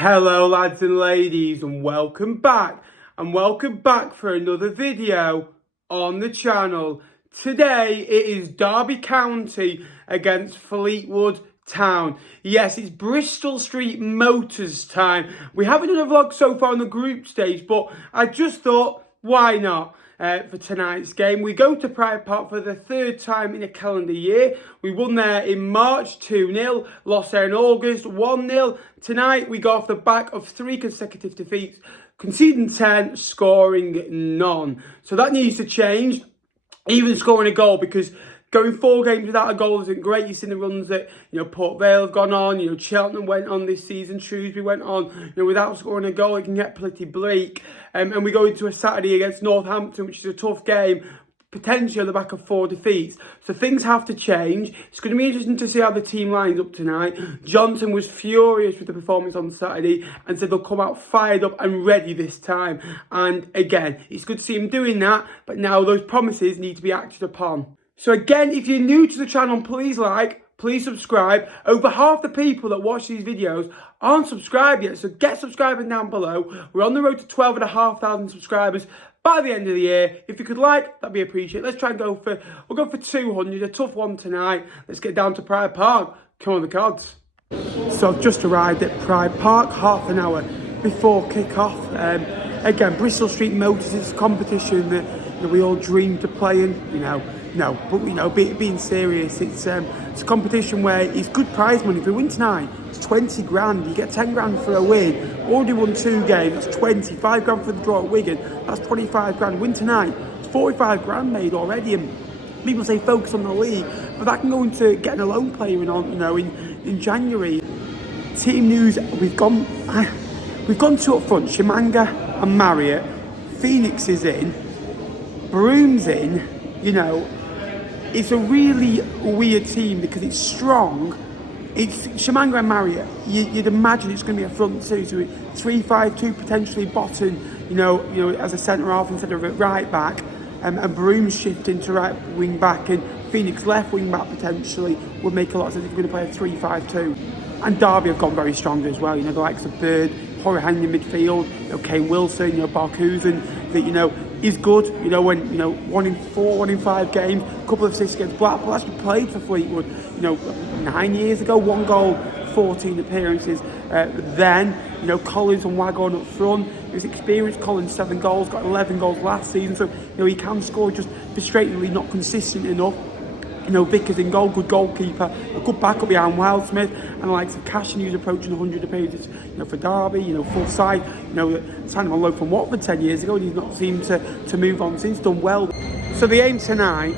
Hello lads and ladies, and welcome back for another video on the channel. Today it is Derby County against Fleetwood Town. Yes, it's Bristol Streer Motors time. We haven't done a vlog so far on the group stage, but I just thought, why not? For tonight's game, we go to Pride Park for the third time in a calendar year. We won there in March 2-0, lost there in August 1-0. Tonight we go off the back of 3 consecutive defeats, conceding 10, scoring none. So that needs to change, even scoring a goal, because going 4 games without a goal isn't great. You've seen the runs that, Port Vale have gone on, Cheltenham went on this season, Shrewsbury went on, without scoring a goal, it can get pretty bleak. And we go into a Saturday against Northampton, which is a tough game, potentially on the back of 4 defeats. So things have to change. It's going to be interesting to see how the team lines up tonight. Johnson was furious with the performance on Saturday and said they'll come out fired up and ready this time. And again, it's good to see him doing that, but now those promises need to be acted upon. So again, if you're new to the channel, please like, please subscribe. Over half the people that watch these videos aren't subscribed yet, so get subscribing down below. We're on the road to 12,500 subscribers by the end of the year. If you could like, that'd be appreciated. Let's try and we'll go for 200, a tough one tonight. Let's get down to Pride Park. Come on the cards. So I've just arrived at Pride Park, half an hour before kick-off. Again, Bristol Streer Motors, it's a competition that we all dream to play in, being serious, it's a competition where it's good prize money. If we win tonight, it's 20 grand. You get 10 grand for a win. Already won 2 games, it's 25 grand for the draw at Wigan. That's 25 grand. Win tonight, it's 45 grand made already. And people say focus on the league, but that can go into getting a loan player in January. Team news: we've gone 2 up front. Shimanga and Marriott. Phoenix is in. Broom's in. It's a really weird team because it's strong. It's Shimanga and Marriott. You'd imagine it's going to be a front 2, so 3-5-2, potentially bottom, as a centre half instead of a right back. And Broom's shifting to right wing back, and Phoenix left wing back potentially would make a lot of sense if you're going to play a 3-5-2. And Derby have gone very strong as well. The likes of Bird, Horahan in midfield, Kane Wilson, Barkhusen, that is good. When 1 in 4, 1 in 5 games, a couple of assists against Blackpool. Actually played for Fleetwood, 9 years ago, 1 goal, 14 appearances. Then Collins and Waghorn up front. His experienced Collins, 7 goals, got 11 goals last season, so he can score, just frustratingly not consistent enough. Vickers in goal, good goalkeeper, a good backup behind Wildsmith, and the likes of Cashin, who's approaching 100 appearances, for Derby, full side, signed him on loan from Watford 10 years ago, and he's not seemed to move on since, done well. So the aim tonight,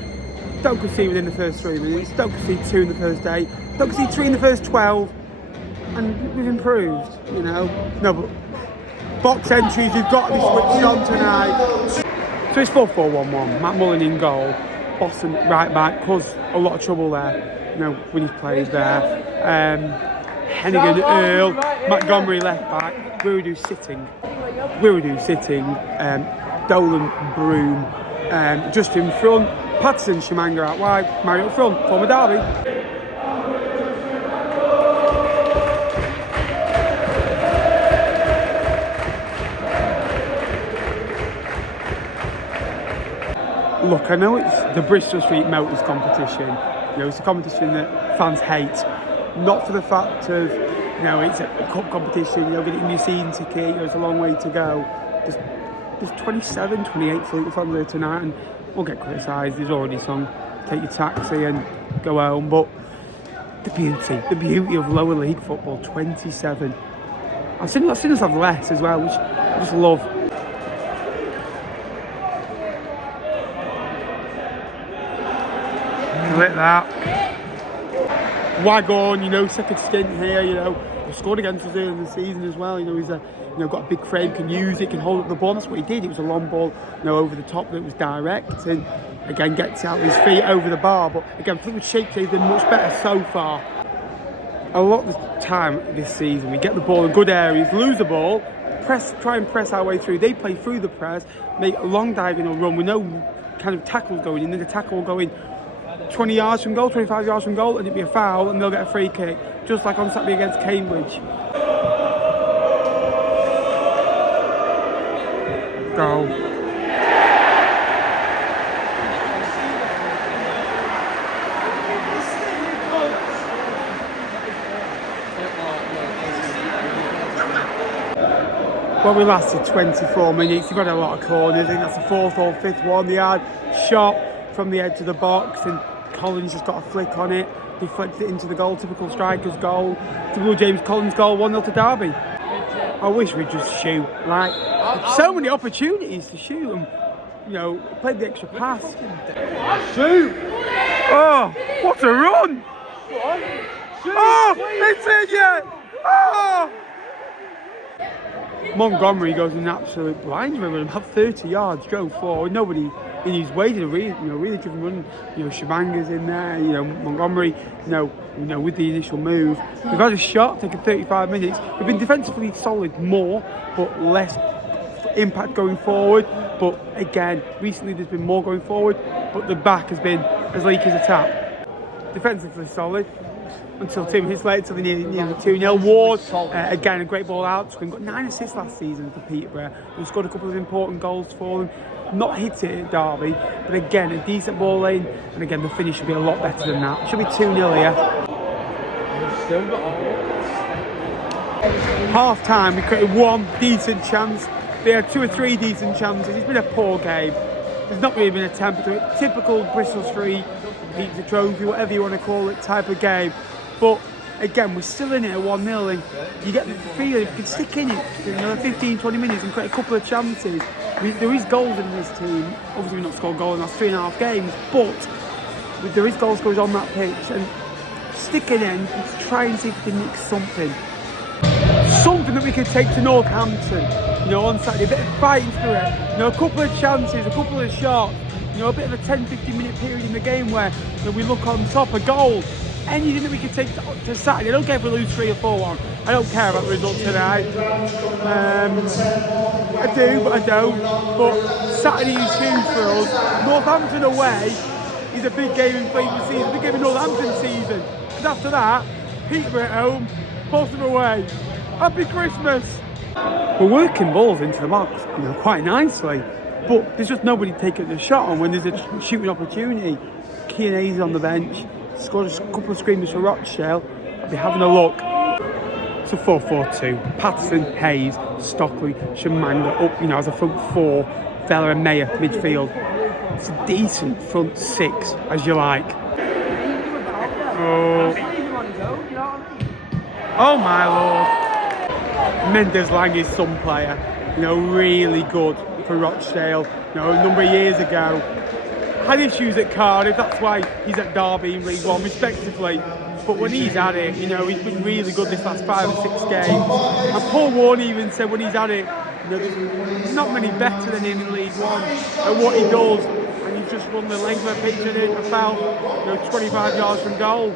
don't concede within the first 3 minutes, don't concede 2 in the first 8, don't concede 3 in the first 12, and we've improved, No, but box entries, you've got to be switched on tonight. So it's 4-4-1-1, Matt Mullen in goal. Bottom right back, caused a lot of trouble there, when he's played there. Hennigan, Earl, Montgomery left back, Wiredu sitting, Dolan, Broom, just in front, Patterson, Shimanga out wide, Marriott up front, former Derby. Look, I know it's the Bristol Streer Motors competition. It's a competition that fans hate. Not for the fact of, it's a cup competition, getting your season ticket, it's a long way to go. There's 27, 28 Fleetwood fans there tonight, and we'll get criticised. There's already some, take your taxi and go home. But the beauty of lower league football, 27. I've seen us have less as well, which I just love. Like that. Waghorn, second stint here, he scored against us earlier in the season as well. He's got a big frame, can use it, can hold up the ball. That's what he did. It was a long ball, over the top that was direct, and again gets out his feet over the bar. But again, Fleetwood shape has been much better so far. A lot of the time this season, we get the ball in good areas, lose the ball, try and press our way through. They play through the press, make a long diagonal run. We know kind of tackles going in, then the tackle will go in 20 yards from goal, 25 yards from goal, and it'd be a foul, and they'll get a free kick, just like on Saturday against Cambridge. Goal. Well, we lasted 24 minutes. You've got a lot of corners. I think that's the fourth or fifth one. They had shot from the edge of the box, and Collins just got a flick on it, deflected it into the goal. Typical striker's goal. Typical James Collins goal. 1-0 to Derby. I wish we'd just shoot. Like, so many opportunities to shoot, and you know, played the extra pass. Shoot! Oh, what a run! Oh, it's in yet! Oh! Montgomery goes in an absolute blind run, about 30 yards, go forward. Nobody in his way did a really driven run. You know, Shabanga's in there. You know, Montgomery. You know, with the initial move, we've had a shot taking 35 minutes. We've been defensively solid more, but less impact going forward. But again, recently there's been more going forward, but the back has been as leaky as a tap. Defensively solid until 2 minutes later, till the nearly 2-0. Ward, again, a great ball out. We've got 9 assists last season for Peterborough. We've scored a couple of important goals for them. Not hit it at Derby, but again, a decent ball in. And again, the finish should be a lot better than that. It should be 2-0 here. Half time, we created one decent chance. They had 2 or 3 decent chances. It's been a poor game. There's not really been a temper to it. Typical Bristol Streer Motors trophy, whatever you want to call it, type of game. But again, we're still in it at 1-0, and you get the feeling if you can stick in it for another 15-20 minutes and create a couple of chances. There is goals in this team. Obviously, we've not scored goals in the last 3.5 games, but there is goals going on that pitch, and sticking in and try and see if we can nick something. Something that we could take to Northampton, you know, on Saturday. A bit of fighting spirit, you know, a couple of chances, a couple of shots, you know, a bit of a 10-15 minute period in the game where, you know, we look on top, a goal. Anything that we could take to Saturday. I don't care if we lose 3 or 4-1. I don't care about the result tonight. I do, but I don't. But Saturday is huge for us. Northampton away is a big game in Fleetwood season, a big game in Northampton season. And after that, Peterborough at home, Boston away. Happy Christmas! We're working balls into the box, you know, quite nicely. But there's just nobody taking the shot on when there's a shooting opportunity. Keane Hayes on the bench. Scored a couple of screamers for Rochdale. I'll be having a look. It's a 4-4-2. Patterson, Hayes, Stockley, Shamanga up, you know, as a front 4. Vella and Mayer midfield. It's a decent front 6, as you like. Oh my lord. Mendes Lang is some player. You know, really good for Rochdale. You know, a number of years ago. Had issues at Cardiff, that's why he's at Derby in League One, respectively. But when he's at it, you know, he's been really good this last 5 or 6 games. And Paul Warne even said when he's at it, you know, there's not many better than him in League One at what he does. And he's just run the length of a pitch and hit a foul, you know, 25 yards from goal.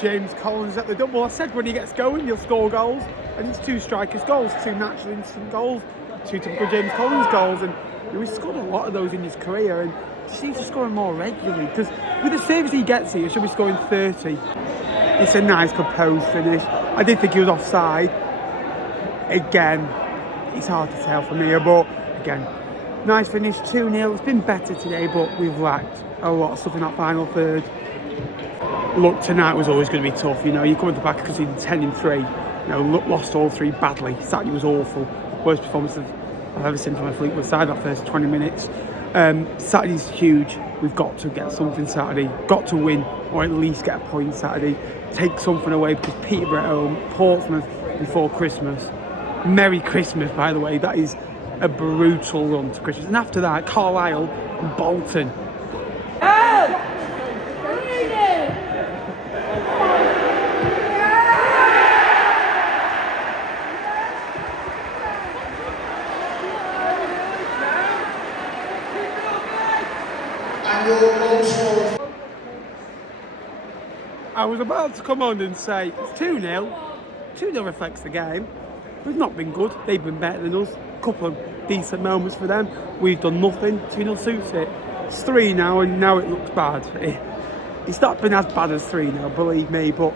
James Collins at the double. I said when he gets going, he'll score goals. And it's 2 strikers' goals, 2 natural instant goals, 2 typical James Collins goals. And you know, he's scored a lot of those in his career, and just needs to score more regularly. Because with the saves he gets here, he should be scoring 30. It's a nice, composed finish. I did think he was offside. Again, it's hard to tell from here, but again, nice finish, 2-0. It's been better today, but we've lacked a lot of stuff in that final third. Look, tonight was always going to be tough. You know, you come at the back because he's 10 in 3. You know, lost all 3 badly. Saturday was awful. Worst performance I've ever seen from a Fleetwood side that first 20 minutes. Saturday's huge. We've got to get something Saturday. Got to win, or at least get a point Saturday. Take something away because Peterborough at home, Portsmouth before Christmas. Merry Christmas, by the way. That is a brutal run to Christmas. And after that, Carlisle and Bolton. I was about to come on and say it's 2-0. 2-0 reflects the game. We've not been good. They've been better than us. A couple of decent moments for them. We've done nothing. 2-0 suits it. It's 3 now, and now it looks bad. It's not been as bad as 3 now, believe me, but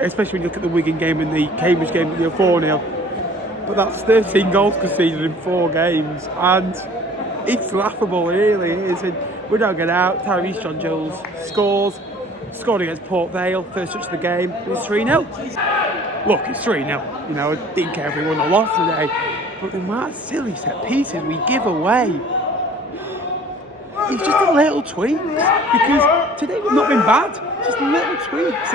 especially when you look at the Wigan game and the Cambridge game, 4-0. But that's 13 goals conceded in 4 games, and it's laughable, it really is. And we're not getting out. Tyrese John Jones scored against Port Vale, first touch of the game. It's 3-0. Look, it's 3-0. I didn't care if we won or lost today, but the amount of silly set pieces we give away. It's just a little tweaks, because today we've not been bad. Just little tweaks.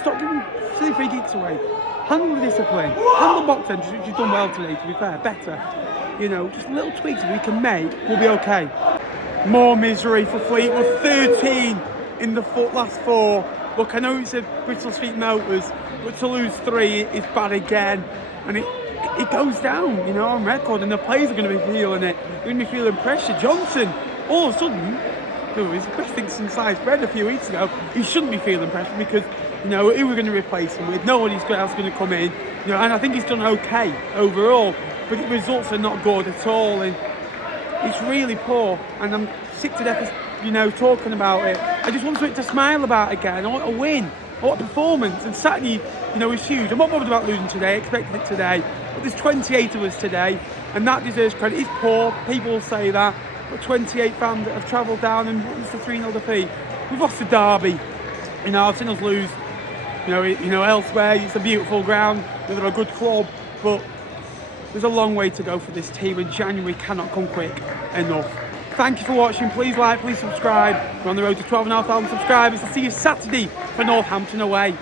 Stop giving silly free kicks away. Handle the discipline. Handle the box entries, which you've done well today, to be fair. Better. Just little tweaks that we can make, we'll be okay. More misery for Fleetwood. 13 in the last 4. Look, I know it's a Bristol Streer Motors, but to lose 3 is bad again. And it goes down, on record, and the players are going to be feeling it. They're going to be feeling pressure. Johnson, all of a sudden, who was the best thing since sliced bread a few weeks ago, he shouldn't be feeling pressure because, who we're going to replace him with? Nobody else going to come in. And I think he's done okay overall, but the results are not good at all, and it's really poor. And I'm sick to death of, talking about it. I just want something to smile about again. I want a win. I want a performance. And Saturday, is huge. I'm not bothered about losing today. I expected it today. But there's 28 of us today, and that deserves credit. It's poor. People will say that. But 28 fans that have travelled down, and it's a 3-0 defeat. We've lost to Derby. I've seen us lose, elsewhere. It's a beautiful ground. They're a good club, but there's a long way to go for this team, and January cannot come quick enough. Thank you for watching. Please like, please subscribe. We're on the road to 12,500 subscribers. I'll see you Saturday for Northampton away.